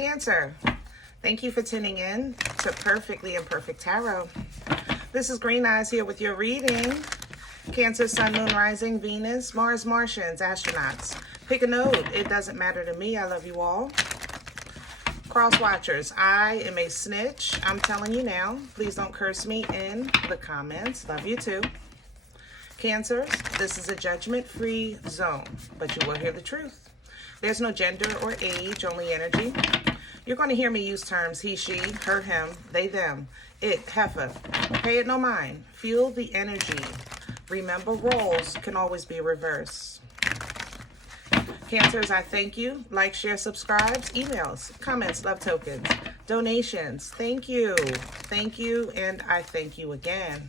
Cancer, thank you for tuning in to Perfectly Imperfect Tarot. This is Green Eyes here with your reading. Cancer, Sun, Moon, Rising, Venus, Mars, Martians, astronauts. Pick a node. It doesn't matter to me. I love you all. Cross watchers, I am a snitch. I'm telling you now. Please don't curse me in the comments. Love you too. Cancers, this is a judgment-free zone, but you will hear the truth. There's no gender or age, only energy. You're going to hear me use terms he, she, her, him, they, them, it, heifer. Pay it no mind. Feel the energy. Remember, roles can always be reversed. Cancers, I thank you. Like, share, subscribes, emails, comments, love tokens, donations. Thank you. Thank you, and I thank you again.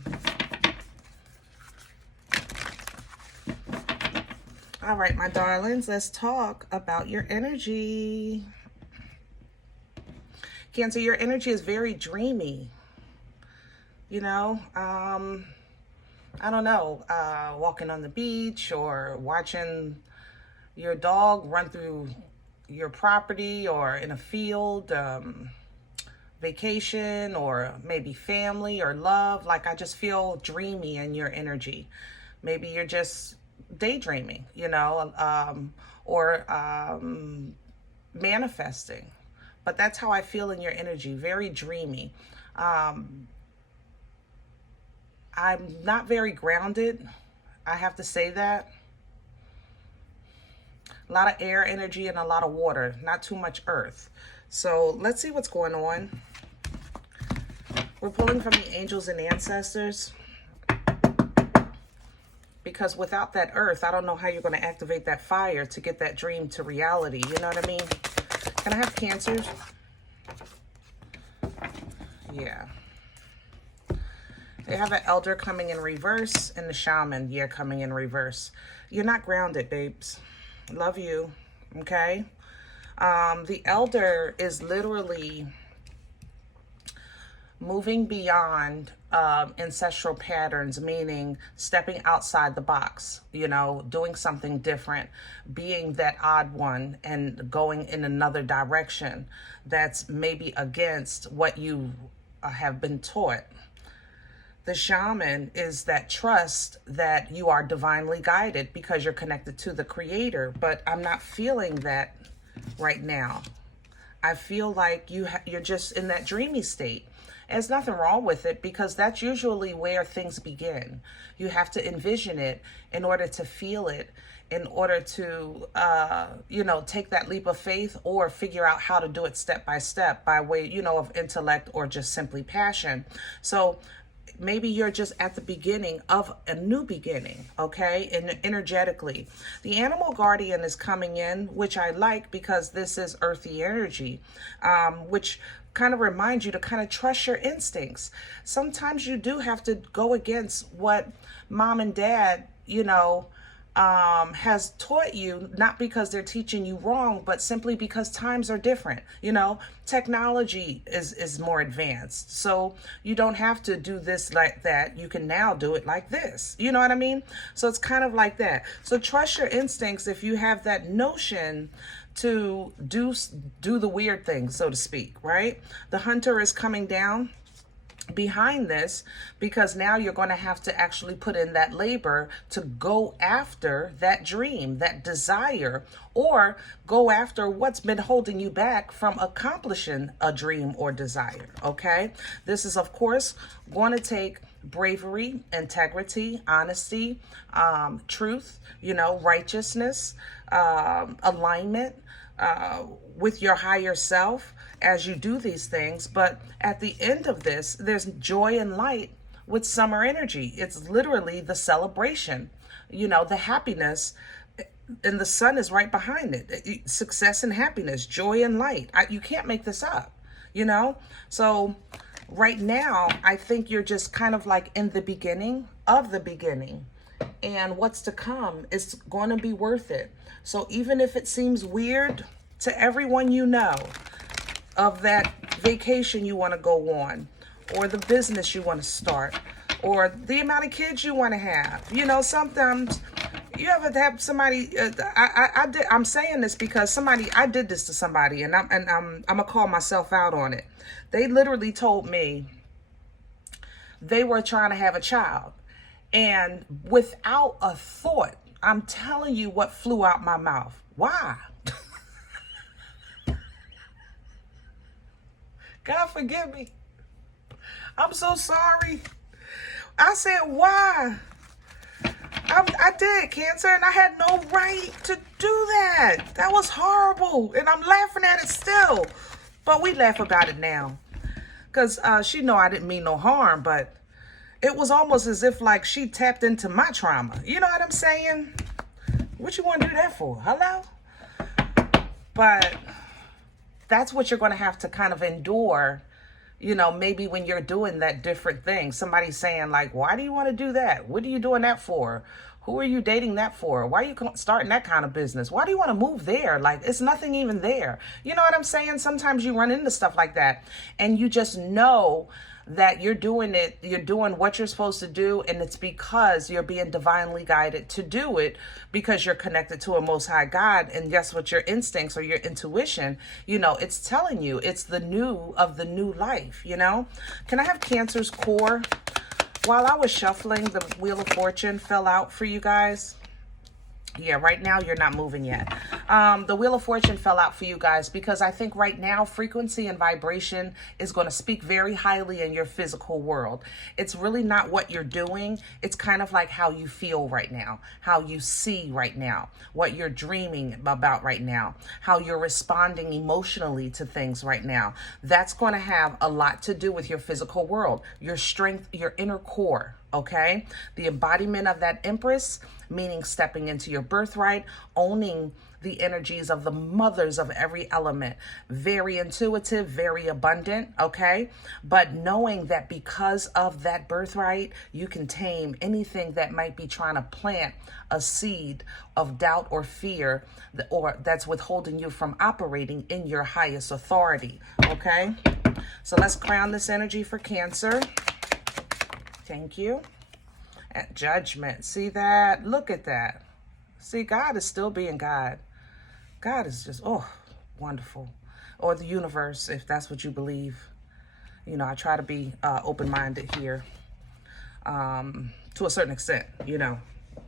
All right, my darlings, let's talk about your energy. Cancer, your energy is very dreamy. You know, I don't know, walking on the beach or watching your dog run through your property or in a field, vacation, or maybe family or love. Like, I just feel dreamy in your energy. Maybe you're just daydreaming, you know, or manifesting. But that's how I feel in your energy, very dreamy. I'm not very grounded, I have to say that. A lot of air energy and a lot of water, not too much earth. So let's see what's going on. We're pulling from the angels and ancestors, because without that earth, I don't know how you're going to activate that fire to get that dream to reality. You know what I mean? Can I have Cancers? Yeah. They have an elder coming in reverse and the shaman, yeah, coming in reverse. You're not grounded, babes. Love you. Okay? The elder is literally moving beyond ancestral patterns, meaning stepping outside the box, you know, doing something different, being that odd one and going in another direction that's maybe against what you have been taught. The shaman is that trust that you are divinely guided because you're connected to the creator, but I'm not feeling that right now. I feel like you're just in that dreamy state. There's nothing wrong with it, because that's usually where things begin. You have to envision it in order to feel it, in order to, you know, take that leap of faith or figure out how to do it step by step by way, you know, of intellect or just simply passion. So maybe you're just at the beginning of a new beginning, okay? And energetically, the animal guardian is coming in, which I like because this is earthy energy, which kind of reminds you to kind of trust your instincts. Sometimes you do have to go against what mom and dad, you know, has taught you, not because they're teaching you wrong, but simply because times are different. You know, technology is more advanced. So you don't have to do this like that. You can now do it like this. You know what I mean? So it's kind of like that. So trust your instincts if you have that notion to do the weird thing, so to speak, right? The hunter is coming down behind this, because now you're going to have to actually put in that labor to go after that dream, that desire, or go after what's been holding you back from accomplishing a dream or desire, okay? This is, of course, going to take bravery, integrity, honesty, truth, you know, righteousness, alignment with your higher self as you do these things. But at the end of this, there's joy and light with summer energy. It's literally the celebration, you know, the happiness, and the sun is right behind it. Success and happiness, joy and light. You can't make this up, you know? So right now, I think you're just kind of like in the beginning of the beginning, and what's to come is going to be worth it. So even if it seems weird to everyone you know, of that vacation you want to go on, or the business you want to start, or the amount of kids you want to have, you know, sometimes You ever have somebody? I'm saying this because I did this to somebody, and I'm gonna call myself out on it. They literally told me they were trying to have a child, and without a thought, I'm telling you what flew out my mouth. Why? God forgive me. I'm so sorry. I said, why? I did, Cancer, and I had no right to do that. That was horrible, and I'm laughing at it still. But we laugh about it now, because she know I didn't mean no harm, but it was almost as if like she tapped into my trauma. You know what I'm saying? What you want to do that for? Hello? But that's what you're going to have to kind of endure. You know, maybe when you're doing that different thing, somebody's saying like, why do you want to do that? What are you doing that for? Who are you dating that for? Why are you starting that kind of business? Why do you want to move there? Like, it's nothing even there. You know what I'm saying? Sometimes you run into stuff like that and you just know that you're doing what you're supposed to do, and it's because you're being divinely guided to do it, because you're connected to a Most High God. And guess what? Your instincts or your intuition, you know, it's telling you it's the new of the new life. You know, can I have Cancer's core? While I was shuffling, the Wheel of Fortune fell out for you guys. Yeah, right now you're not moving yet. The Wheel of Fortune fell out for you guys because I think right now frequency and vibration is going to speak very highly in your physical world. It's really not what you're doing. It's kind of like how you feel right now, how you see right now, what you're dreaming about right now, how you're responding emotionally to things right now. That's going to have a lot to do with your physical world, your strength, your inner core. Okay, the embodiment of that Empress, meaning stepping into your birthright, owning the energies of the mothers of every element, very intuitive, very abundant, okay? But knowing that because of that birthright, you can tame anything that might be trying to plant a seed of doubt or fear, or that's withholding you from operating in your highest authority, okay? So let's crown this energy for Cancer. Thank you. At Judgment. See that? Look at that. See, God is still being God. God is just, oh, wonderful. Or the universe, if that's what you believe. You know, I try to be open-minded here. To a certain extent, you know.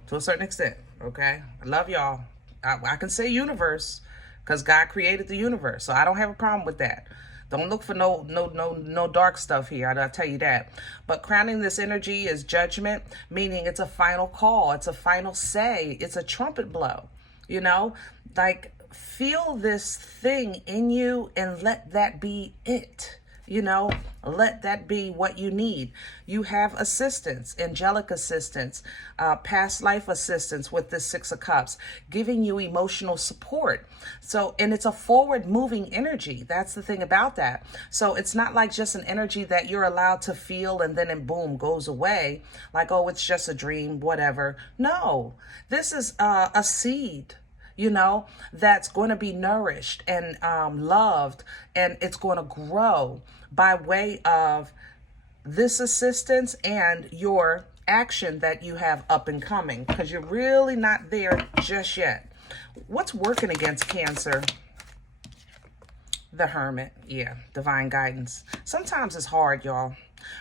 To a certain extent, okay? I love y'all. I can say universe because God created the universe. So I don't have a problem with that. Don't look for no dark stuff here. I'll tell you that. But crowning this energy is Judgment, meaning it's a final call. It's a final say. It's a trumpet blow. You know, like feel this thing in you and let that be it. You know, let that be what you need. You have assistance, angelic assistance, past life assistance with the Six of Cups, giving you emotional support. So, and it's a forward moving energy. That's the thing about that. So it's not like just an energy that you're allowed to feel and then it boom goes away. Like, oh, it's just a dream, whatever. No, this is a seed, you know, that's going to be nourished and loved, and it's going to grow by way of this assistance and your action that you have up and coming, because you're really not there just yet. What's working against Cancer? The Hermit. Yeah, divine guidance. Sometimes it's hard, y'all.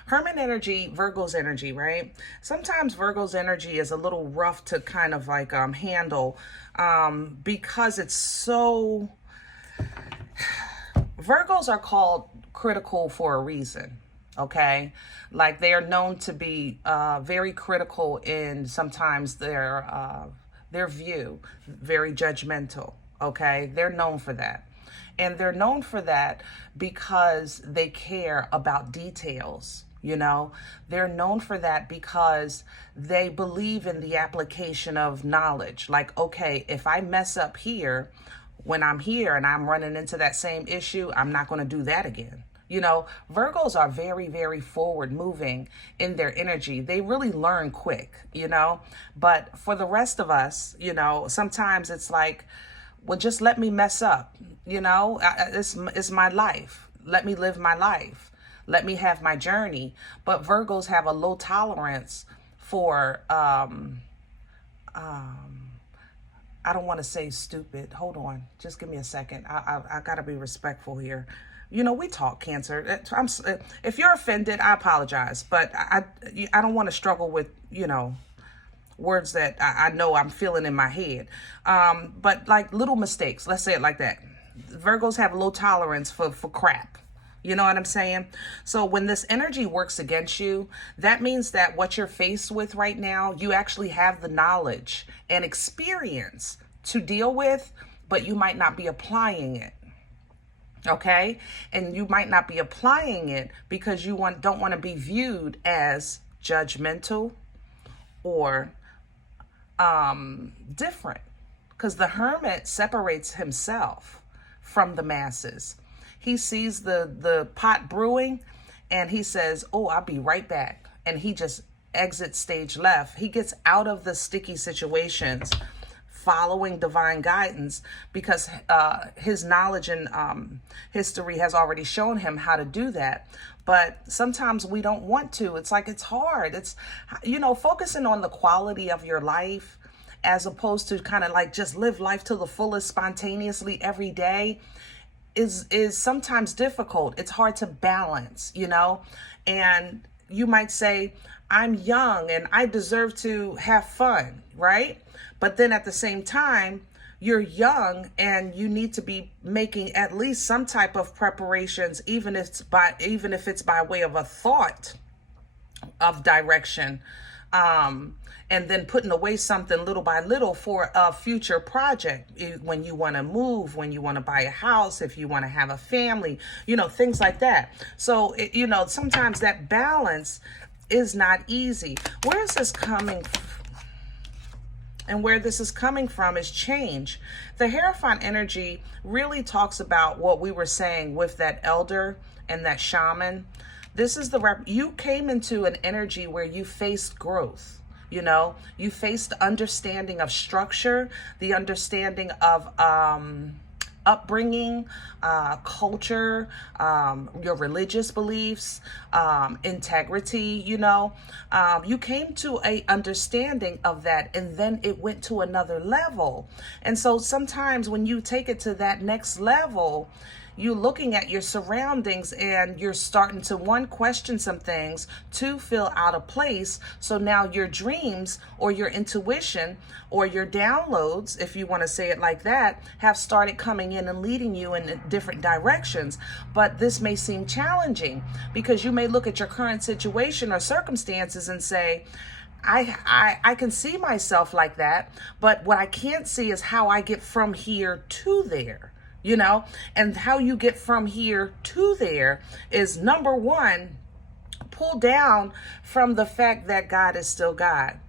Hermit energy, Virgo's energy, right? Sometimes Virgo's energy is a little rough to kind of like handle because it's so... Virgos are called critical for a reason, okay? Like they are known to be very critical in sometimes their view, very judgmental, okay? They're known for that. And they're known for that because they care about details, you know? They're known for that because they believe in the application of knowledge. Like, okay, if I mess up here, when I'm here and I'm running into that same issue, I'm not going to do that again. You know, Virgos are very, very forward moving in their energy. They really learn quick, you know? But for the rest of us, you know, sometimes it's like, well, just let me mess up, you know, it's my life. Let me live my life. Let me have my journey. But Virgos have a low tolerance for I don't want to say stupid. Hold on. Just give me a second. I got to be respectful here. You know, we talk, Cancer. If you're offended, I apologize. But I don't want to struggle with, you know, words that I know I'm feeling in my head. But like little mistakes, let's say it like that. Virgos have low tolerance for crap. You know what I'm saying? So when this energy works against you, that means that what you're faced with right now, you actually have the knowledge and experience to deal with, but you might not be applying it. Okay? And you might not be applying it because you don't want to be viewed as judgmental or different. Because the hermit separates himself from the masses. He sees the pot brewing and he says, oh, I'll be right back. And he just exits stage left. He gets out of the sticky situations following divine guidance because his knowledge and history has already shown him how to do that. But sometimes we don't want to. It's like it's hard. It's, you know, focusing on the quality of your life as opposed to kind of like just live life to the fullest spontaneously every day is sometimes difficult. It's hard to balance, you know, and you might say, I'm young and I deserve to have fun, right? But then at the same time, you're young and you need to be making at least some type of preparations, even if it's by way of a thought of direction. And then putting away something little by little for a future project when you want to move, when you want to buy a house, if you want to have a family, you know, things like that. So, you know, sometimes that balance is not easy. Where is this coming from? And where this is coming from is change. The Hierophant energy really talks about what we were saying with that elder and that shaman. This is you came into an energy where you faced growth. You know, you face the understanding of structure, the understanding of upbringing, culture, your religious beliefs, integrity, you know. You came to a understanding of that, and then it went to another level. And so sometimes when you take it to that next level, you're looking at your surroundings and you're starting to, one, question some things, two, feel out of place. So now your dreams or your intuition or your downloads, if you want to say it like that, have started coming in and leading you in different directions. But this may seem challenging because you may look at your current situation or circumstances and say, I can see myself like that, but what I can't see is how I get from here to there. You know, and how you get from here to there is, number one, pull down from the fact that God is still God.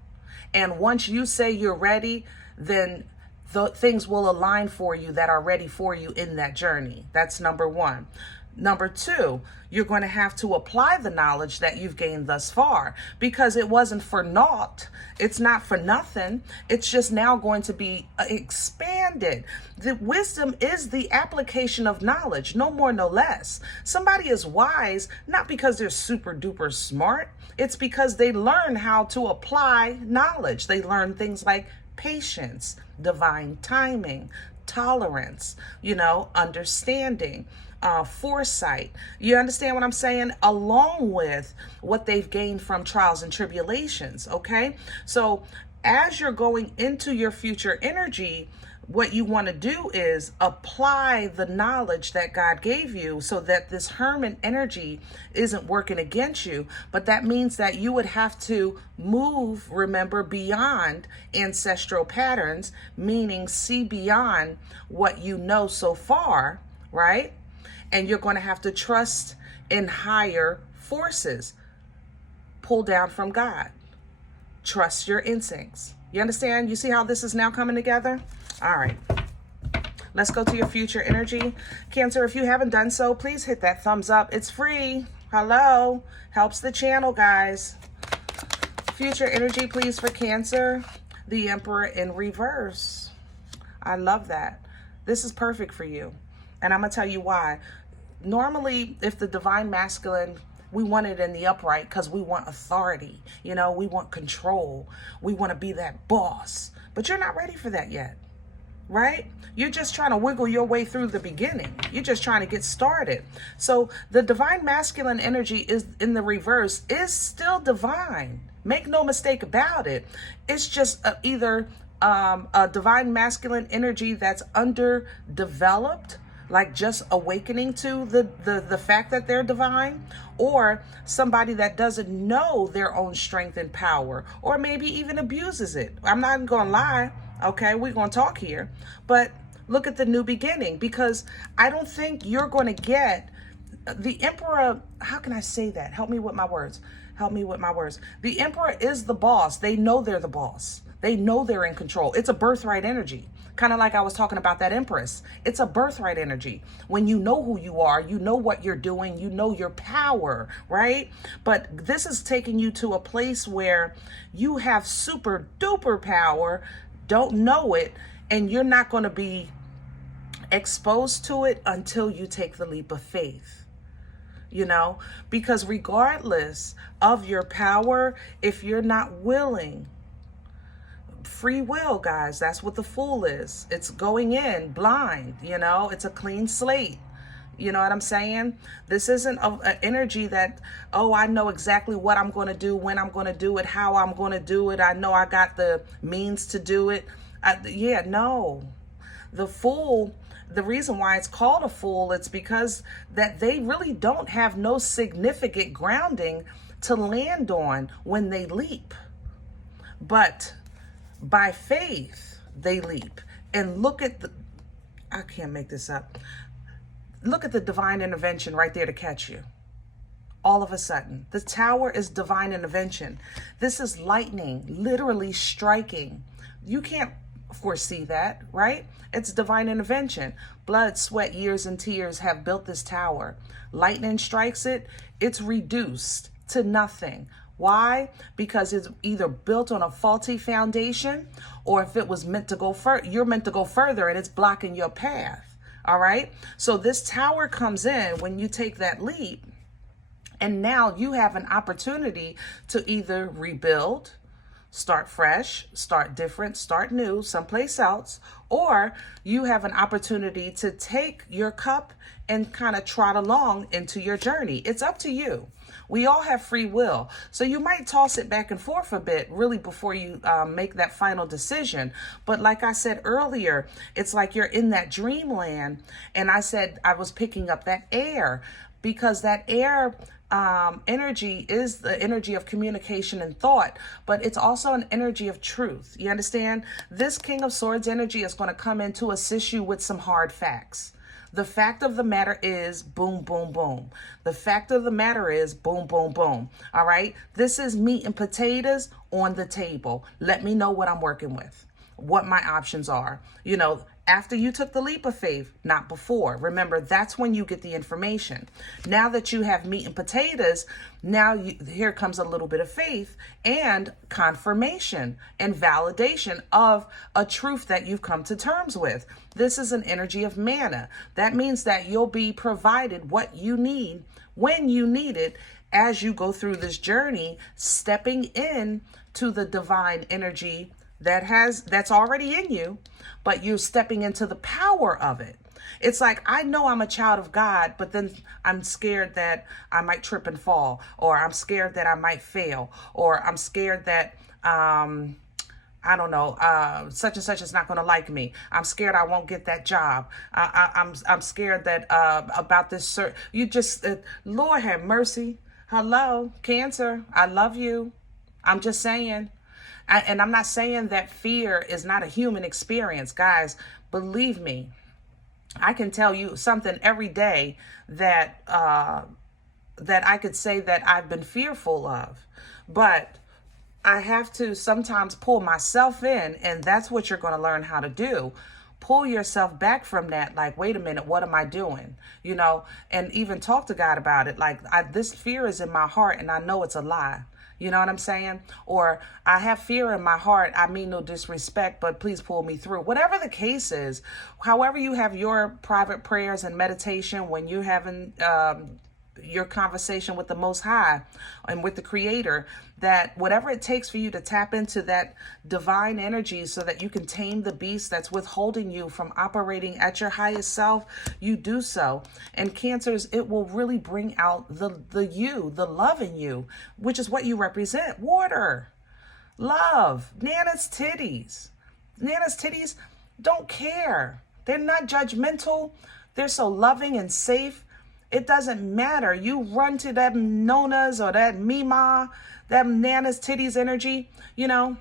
And once you say you're ready, then the things will align for you that are ready for you in that journey. That's number one. Number two, you're going to have to apply the knowledge that you've gained thus far, because it wasn't for naught. It's not for nothing. It's just now going to be expanded. The wisdom is the application of knowledge, no more, no less. Somebody is wise, not because they're super duper smart. It's because they learn how to apply knowledge. They learn things like patience, divine timing, tolerance, you know, understanding, foresight. You understand what I'm saying? Along with what they've gained from trials and tribulations. Okay. So as you're going into your future energy, what you want to do is apply the knowledge that God gave you so that this hermit energy isn't working against you. But that means that you would have to move, remember, beyond ancestral patterns, meaning see beyond what you know so far, right? And you're going to have to trust in higher forces. Pull down from God. Trust your instincts. You understand? You see how this is now coming together? All right. Let's go to your future energy. Cancer, if you haven't done so, please hit that thumbs up. It's free. Hello. Helps the channel, guys. Future energy, please, for Cancer. The Emperor in reverse. I love that. This is perfect for you. And I'm going to tell you why. Normally, if the divine masculine, we want it in the upright because we want authority. You know, we want control. We want to be that boss. But you're not ready for that yet. right? You're just trying to wiggle your way through the beginning. You're just trying to get started. So the divine masculine energy is in the reverse is still divine. Make no mistake about it. It's just either a divine masculine energy that's underdeveloped, like just awakening to the fact that they're divine, or somebody that doesn't know their own strength and power, or maybe even abuses it. I'm not going to lie. Okay, we're going to talk here, but look at the new beginning, because I don't think you're going to get the emperor. How can I say that? Help me with my words. Help me with my words. The emperor is the boss. They know they're the boss. They know they're in control. It's a birthright energy. Kind of like I was talking about that empress. It's a birthright energy. When you know who you are, you know what you're doing, you know your power, right? But this is taking you to a place where you have super duper power, don't know it, and you're not going to be exposed to it until you take the leap of faith. You know, because regardless of your power, if you're not willing, free will, guys, that's what the Fool is. It's going in blind, you know, it's a clean slate. You know what I'm saying? This isn't an energy that, oh, I know exactly what I'm going to do, when I'm going to do it, how I'm going to do it. I know I got the means to do it. No. The Fool, the reason why it's called a Fool, it's because that they really don't have no significant grounding to land on when they leap. But by faith, they leap. And look at I can't make this up. Look at the divine intervention right there to catch you. All of a sudden, the tower is divine intervention. This is lightning literally striking. You can't foresee that, right? It's divine intervention. Blood, sweat, years, and tears have built this tower. Lightning strikes it, it's reduced to nothing. Why? Because it's either built on a faulty foundation, or if it was meant to go further, you're meant to go further and it's blocking your path. All right. So this tower comes in when you take that leap, and now you have an opportunity to either rebuild, start fresh, start different, start new, someplace else, or you have an opportunity to take your cup and kind of trot along into your journey. It's up to you. We all have free will. So you might toss it back and forth a bit, really, before you make that final decision. But like I said earlier, it's like you're in that dreamland. And I said I was picking up that air, because that air energy is the energy of communication and thought, but it's also an energy of truth. You understand? This King of Swords energy is going to come in to assist you with some hard facts. The fact of the matter is boom, boom, boom. The fact of the matter is boom, boom, boom. All right. This is meat and potatoes on the table. Let me know what I'm working with, what my options are. You know, after you took the leap of faith, not before. Remember, that's when you get the information. Now that you have meat and potatoes, here comes a little bit of faith and confirmation and validation of a truth that you've come to terms with. This is an energy of manna. That means that you'll be provided what you need when you need it as you go through this journey, stepping in to the divine energy that's already in you, but you're stepping into the power of it. It's like, I know I'm a child of God, but then I'm scared that I might trip and fall, or I'm scared that I might fail, or I'm scared that, I don't know, such and such is not going to like me. I'm scared I won't get that job. I'm scared that about this. You just, Lord have mercy. Hello, Cancer. I love you. I'm just saying. And I'm not saying that fear is not a human experience. Guys, believe me, I can tell you something every day that I could say that I've been fearful of. But I have to sometimes pull myself in, and that's what you're going to learn how to do. Pull yourself back from that. Like, wait a minute, what am I doing? You know, and even talk to God about it. Like, this fear is in my heart, and I know it's a lie. You know what I'm saying? Or I have fear in my heart. I mean no disrespect, but please pull me through. Whatever the case is, however you have your private prayers and meditation when you're having your conversation with the Most High and with the Creator, that whatever it takes for you to tap into that divine energy so that you can tame the beast that's withholding you from operating at your highest self, you do so. And Cancers, it will really bring out the you, the love in you, which is what you represent. Water, love, Nana's titties. Nana's titties don't care. They're not judgmental. They're so loving and safe. It doesn't matter. You run to that Nona's or that Mima, that Nana's titties energy, you know,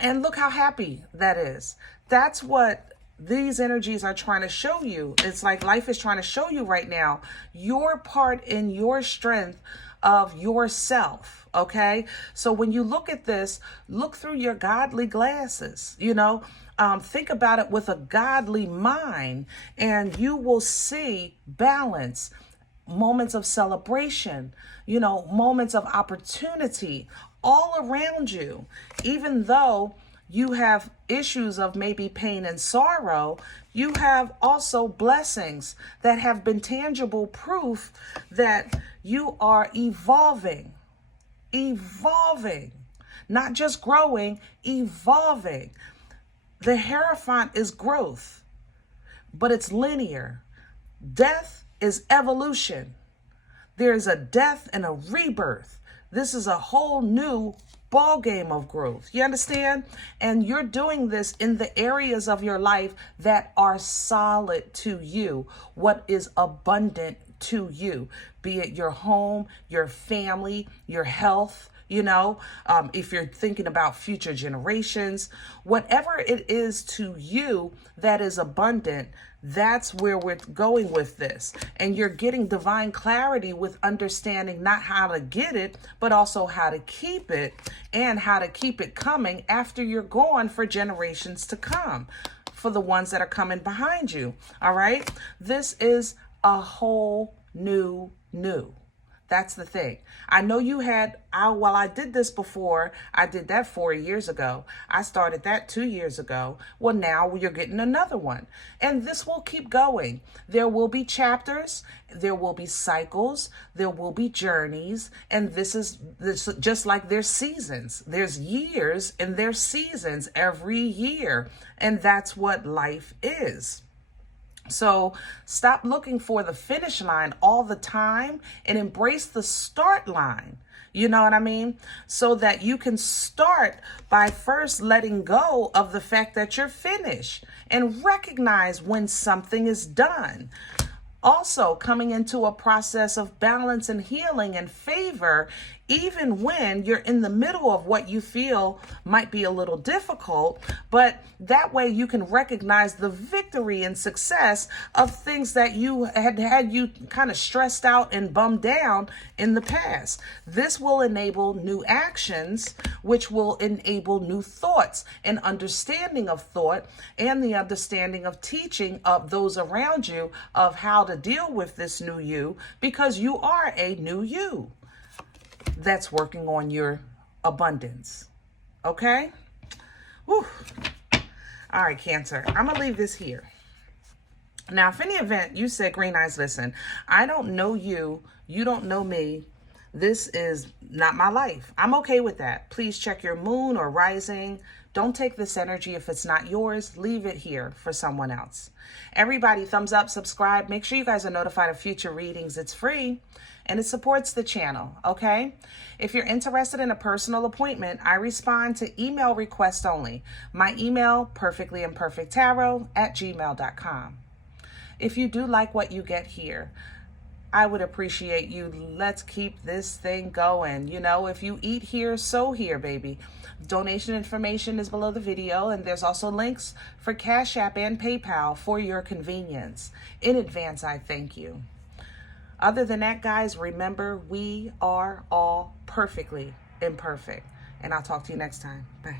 and look how happy that is. That's what these energies are trying to show you. It's like life is trying to show you right now your part in your strength of yourself. Okay. So when you look at this, look through your godly glasses, you know, think about it with a godly mind, and you will see balance, moments of celebration, you know, moments of opportunity all around you. Even though you have issues of maybe pain and sorrow, you have also blessings that have been tangible proof that you are evolving, not just growing, evolving. The Hierophant is growth, but it's linear. Death is evolution. There is a death and a rebirth. This is a whole new ball game of growth. You understand? And you're doing this in the areas of your life that are solid to you, what is abundant to you, be it your home, your family, your health, you know, if you're thinking about future generations, whatever it is to you that is abundant, that's where we're going with this. And you're getting divine clarity with understanding not how to get it, but also how to keep it, and how to keep it coming after you're gone for generations to come, for the ones that are coming behind you. All right. This is a whole new. That's the thing. I know you had, I did this before. I did that 4 years ago. I started that 2 years ago. Well, now you're getting another one. And this will keep going. There will be chapters. There will be cycles. There will be journeys. And this is just like there's seasons. There's years and there's seasons every year. And that's what life is. So stop looking for the finish line all the time and embrace the start line. You know what I mean? So that you can start by first letting go of the fact that you're finished and recognize when something is done. Also coming into a process of balance and healing and favor, even when you're in the middle of what you feel might be a little difficult, but that way you can recognize the victory and success of things that you had you kind of stressed out and bummed down in the past. This will enable new actions, which will enable new thoughts and understanding of thought, and the understanding of teaching of those around you of how to deal with this new you, because you are a new you that's working on your abundance. Okay? Whew. All right, Cancer. I'm going to leave this here. Now, if any event you said, Green Eyes, listen, I don't know you. You don't know me. This is not my life. I'm okay with that. Please check your moon or rising. Don't take this energy if it's not yours. Leave it here for someone else. Everybody, thumbs up, subscribe. Make sure you guys are notified of future readings. It's free and it supports the channel, okay? If you're interested in a personal appointment, I respond to email requests only. My email, perfectlyimperfecttarot@gmail.com. If you do like what you get here, I would appreciate you. Let's keep this thing going. You know, if you eat here, sow here, baby. Donation information is below the video, and there's also links for Cash App and PayPal for your convenience. In advance, I thank you. Other than that, guys, remember, we are all perfectly imperfect. And I'll talk to you next time. Bye.